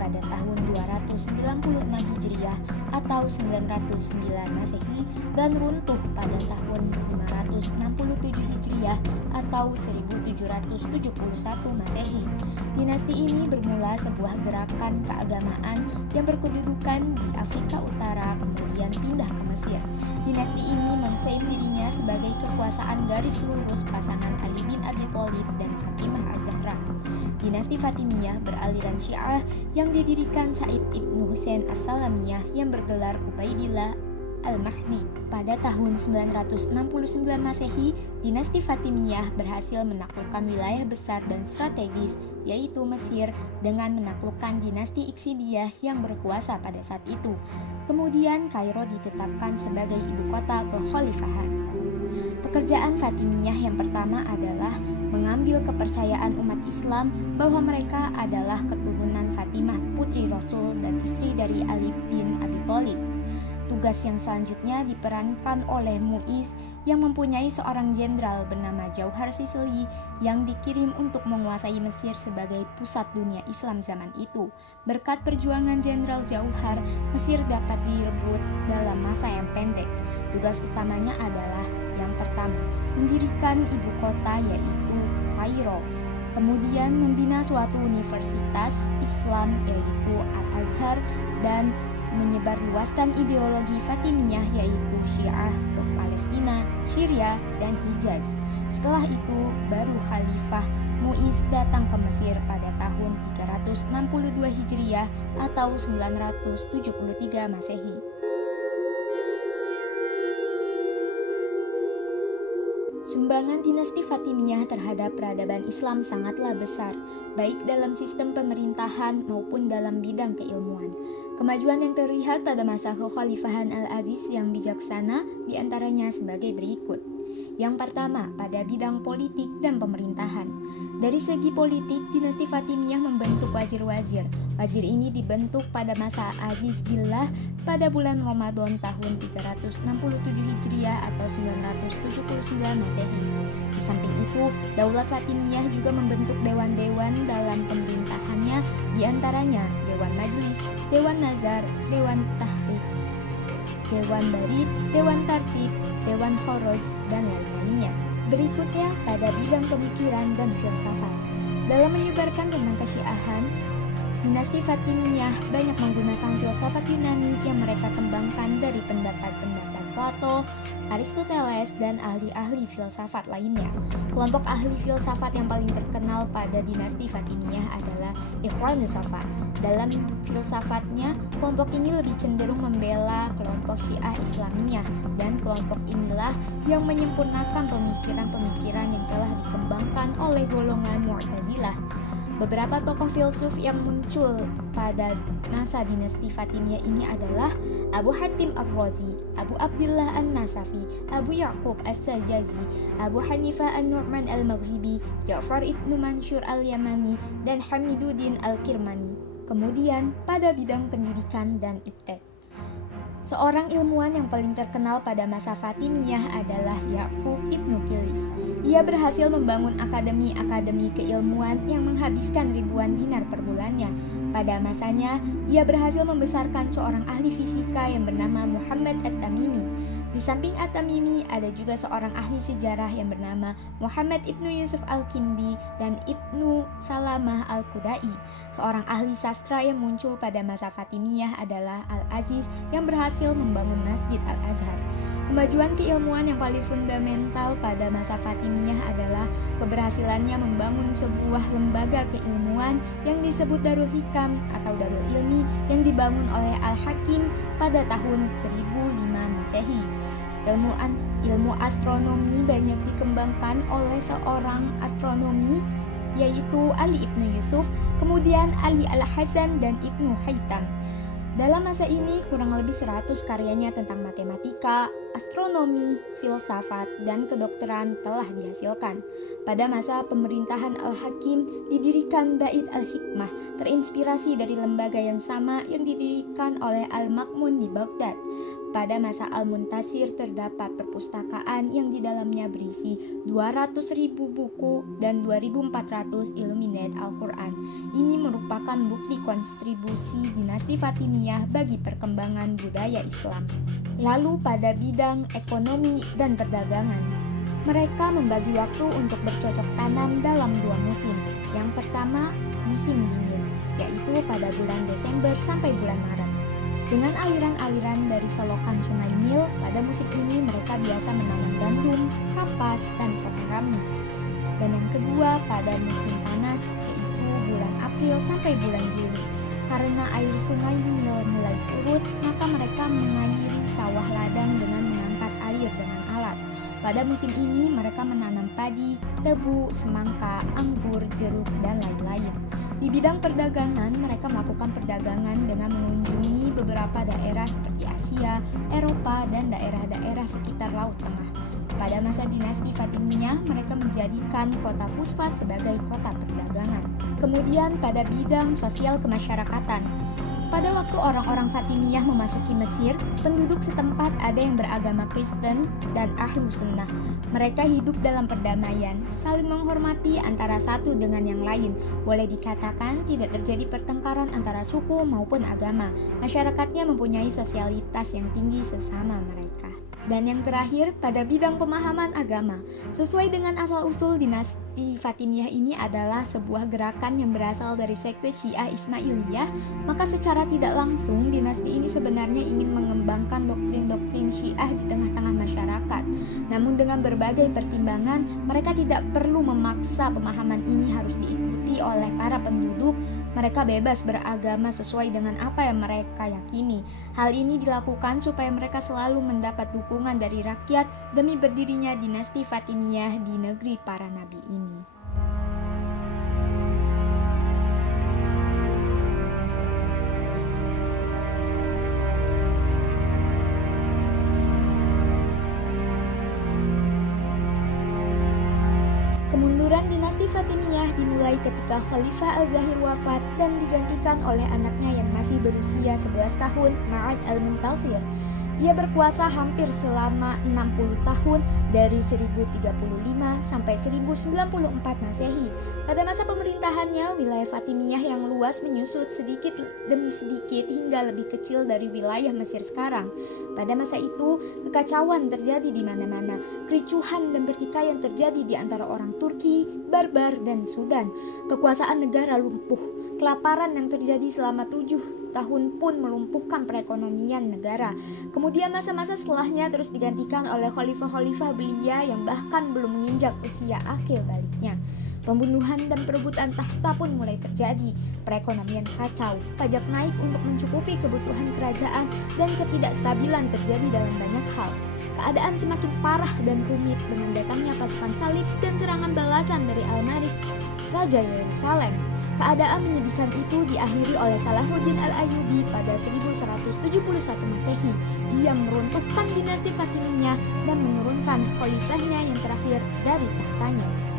pada tahun 296 Hijriah atau 909 Masehi dan runtuh pada tahun 567 Hijriah atau 1771 Masehi. Dinasti ini bermula sebuah gerakan keagamaan yang berkedudukan di Afrika Utara kemudian pindah ke Mesir. Dinasti ini mengklaim dirinya sebagai kekuasaan garis lurus pasangan Ali bin Abi Thalib dan Fatimah Az-Zahra. Dinasti Fatimiyah beraliran Syiah yang didirikan Said ibnu Husain As-Salamiyah yang bergelar Ubaidillah Al-Mahdi. Pada tahun 969 Masehi, dinasti Fatimiyah berhasil menaklukkan wilayah besar dan strategis yaitu Mesir dengan menaklukkan dinasti Iksibiyah yang berkuasa pada saat itu. Kemudian Kairo ditetapkan sebagai ibu kota kekhalifahan. Pekerjaan Fatimiyah yang pertama adalah mengambil kepercayaan umat Islam bahwa mereka adalah keturunan Fatimah, putri Rasul dan istri dari Ali bin Abi Thalib. Tugas yang selanjutnya diperankan oleh Mu'iz yang mempunyai seorang jenderal bernama Jauhar Sisli yang dikirim untuk menguasai Mesir sebagai pusat dunia Islam zaman itu. Berkat perjuangan Jenderal Jauhar, Mesir dapat direbut dalam masa yang pendek. Tugas utamanya adalah yang pertama, mendirikan ibu kota yaitu Kairo. Kemudian membina suatu universitas Islam yaitu Al-Azhar dan menyebarluaskan ideologi Fatimiyah yaitu Syiah ke Palestina, Syria, dan Hijaz. Setelah itu baru Khalifah Mu'iz datang ke Mesir pada tahun 362 Hijriah atau 973 Masehi. Sumbangan dinasti Fatimiyah terhadap peradaban Islam sangatlah besar, baik dalam sistem pemerintahan maupun dalam bidang keilmuan. Kemajuan yang terlihat pada masa kekhalifahan Al-Aziz yang bijaksana diantaranya sebagai berikut. Yang pertama, pada bidang politik dan pemerintahan. Dari segi politik, dinasti Fatimiyah membentuk wazir-wazir. Wazir ini dibentuk pada masa Aziz Billah pada bulan Ramadan tahun 367 Hijriah atau 979 Masehi. Di samping itu, Daulat Fatimiyah juga membentuk dewan-dewan dalam pemerintahannya, diantaranya Dewan Majlis, Dewan Nazar, Dewan Tahrik, Dewan Barid, Dewan Tartib, Dewan Khoroj, dan lain-lainnya. Berikutnya pada bidang pemikiran dan filsafat. Dalam menyebarkan tentang kesyiahan, dinasti Fatimiyah banyak menggunakan filsafat Yunani yang mereka kembangkan dari pendapat-pendapat Plato, Aristoteles, dan ahli-ahli filsafat lainnya. Kelompok ahli filsafat yang paling terkenal pada dinasti Fatimiyah adalah Ikhwanus Safa. Dalam filsafatnya, kelompok ini lebih cenderung membela kelompok Syiah Islamiyah, dan kelompok inilah yang menyempurnakan pemikiran-pemikiran yang telah dikembangkan oleh golongan Mu'tazilah. Beberapa tokoh filsuf yang muncul pada masa dinasti Fatimiyah ini adalah Abu Hatim Ar-Razi, Abu Abdullah An-Nasafi, Abu Ya'qub As-Sajazi, Abu Hanifah An-Nu'man Al-Maghribi, Ja'far ibnu Mansur Al-Yamani, dan Hamiduddin Al-Kirmani. Kemudian pada bidang pendidikan dan iptek. Seorang ilmuwan yang paling terkenal pada masa Fatimiyah adalah Ya'qub ibnu Kilis. Ia berhasil membangun akademi-akademi keilmuan yang menghabiskan ribuan dinar per bulannya. Pada masanya, ia berhasil membesarkan seorang ahli fisika yang bernama Muhammad At-Tamimi. Di samping At-Tamimi, ada juga seorang ahli sejarah yang bernama Muhammad ibnu Yusuf Al-Kindi dan Ibnu Salamah Al-Qudai. Seorang ahli sastra yang muncul pada masa Fatimiyah adalah Al-Aziz yang berhasil membangun Masjid Al-Azhar. Kemajuan keilmuan yang paling fundamental pada masa Fatimiyah adalah keberhasilannya membangun sebuah lembaga keilmuan yang disebut Darul Hikam atau Darul Ilmi yang dibangun oleh Al-Hakim pada tahun 1005 Masehi. Ilmu astronomi banyak dikembangkan oleh seorang astronomi yaitu Ali ibnu Yusuf, kemudian Ali Al-Hasan dan Ibnu Haytham. Dalam masa ini kurang lebih 100 karyanya tentang matematika, astronomi, filsafat, dan kedokteran telah dihasilkan. Pada masa pemerintahan Al-Hakim didirikan Bait Al-Hikmah, terinspirasi dari lembaga yang sama yang didirikan oleh Al-Ma'mun di Baghdad. Pada masa Al-Muntasir terdapat perpustakaan yang di dalamnya berisi 200.000 buku dan 2.400 illuminate Al-Quran. Ini merupakan bukti kontribusi dinasti Fatimiyah bagi perkembangan budaya Islam. Lalu pada bidang ekonomi dan perdagangan, mereka membagi waktu untuk bercocok tanam dalam 2 musim. Yang pertama, musim dingin, yaitu pada bulan Desember sampai bulan Maret. Dengan aliran-aliran dari selokan Sungai Nil, pada musim ini mereka biasa menanam gandum, kapas, dan kopi. Dan yang kedua, pada musim panas, yaitu bulan April sampai bulan Juli. Karena air Sungai Nil mulai surut, maka mereka mengairi sawah ladang dengan mengangkat air dengan alat. Pada musim ini mereka menanam padi, tebu, semangka, anggur, jeruk, dan lain-lain. Di bidang perdagangan, mereka melakukan perdagangan dengan mengunjungi beberapa daerah seperti Asia, Eropa, dan daerah-daerah sekitar Laut Tengah. Pada masa dinasti Fatimiyah, mereka menjadikan kota Fusfat sebagai kota perdagangan. Kemudian pada bidang sosial kemasyarakatan, pada waktu orang-orang Fatimiyah memasuki Mesir, penduduk setempat ada yang beragama Kristen dan Ahlu Sunnah. Mereka hidup dalam perdamaian, saling menghormati antara satu dengan yang lain. Boleh dikatakan tidak terjadi pertengkaran antara suku maupun agama. Masyarakatnya mempunyai sosialitas yang tinggi sesama mereka. Dan yang terakhir, pada bidang pemahaman agama, sesuai dengan asal-usul dinasti Fatimiyah ini adalah sebuah gerakan yang berasal dari sekte Syiah Ismailiyah, maka secara tidak langsung dinasti ini sebenarnya ingin mengembangkan doktrin-doktrin Syiah di tengah-tengah masyarakat. Namun dengan berbagai pertimbangan, mereka tidak perlu memaksa pemahaman ini harus diikuti oleh para penduduk. Mereka bebas beragama sesuai dengan apa yang mereka yakini. Hal ini dilakukan supaya mereka selalu mendapat dukungan dari rakyat demi berdirinya dinasti Fatimiyah di negeri para nabi ini. Kemunduran dinasti Fatimiyah dimulai ketika Khalifah Al-Zahir wafat dan digantikan oleh anaknya yang masih berusia 11 tahun, Ma'ad Al-Muntasir. Ia berkuasa hampir selama 60 tahun dari 1035 sampai 1094 Masehi. Pada masa pemerintahannya, wilayah Fatimiyah yang luas menyusut sedikit demi sedikit hingga lebih kecil dari wilayah Mesir sekarang. Pada masa itu, kekacauan terjadi di mana-mana. Kericuhan dan pertikaian terjadi di antara orang Turki, Barbar, dan Sudan. Kekuasaan negara lumpuh. Kelaparan yang terjadi selama 7 tahun pun melumpuhkan perekonomian negara. Kemudian masa-masa setelahnya terus digantikan oleh khalifah-khalifah belia yang bahkan belum menginjak usia akhir baliknya. Pembunuhan dan perebutan tahta pun mulai terjadi. Perekonomian kacau, pajak naik untuk mencukupi kebutuhan kerajaan, dan ketidakstabilan terjadi dalam banyak hal. Keadaan semakin parah dan rumit dengan datangnya pasukan salib dan serangan balasan dari Al-Malik, Raja Yerusalem. Keadaan menyedihkan itu diakhiri oleh Salahuddin Al-Ayyubi pada 1171 Masehi. Ia meruntuhkan dinasti Fatimiyah dan menurunkan khalifahnya yang terakhir dari tahtanya.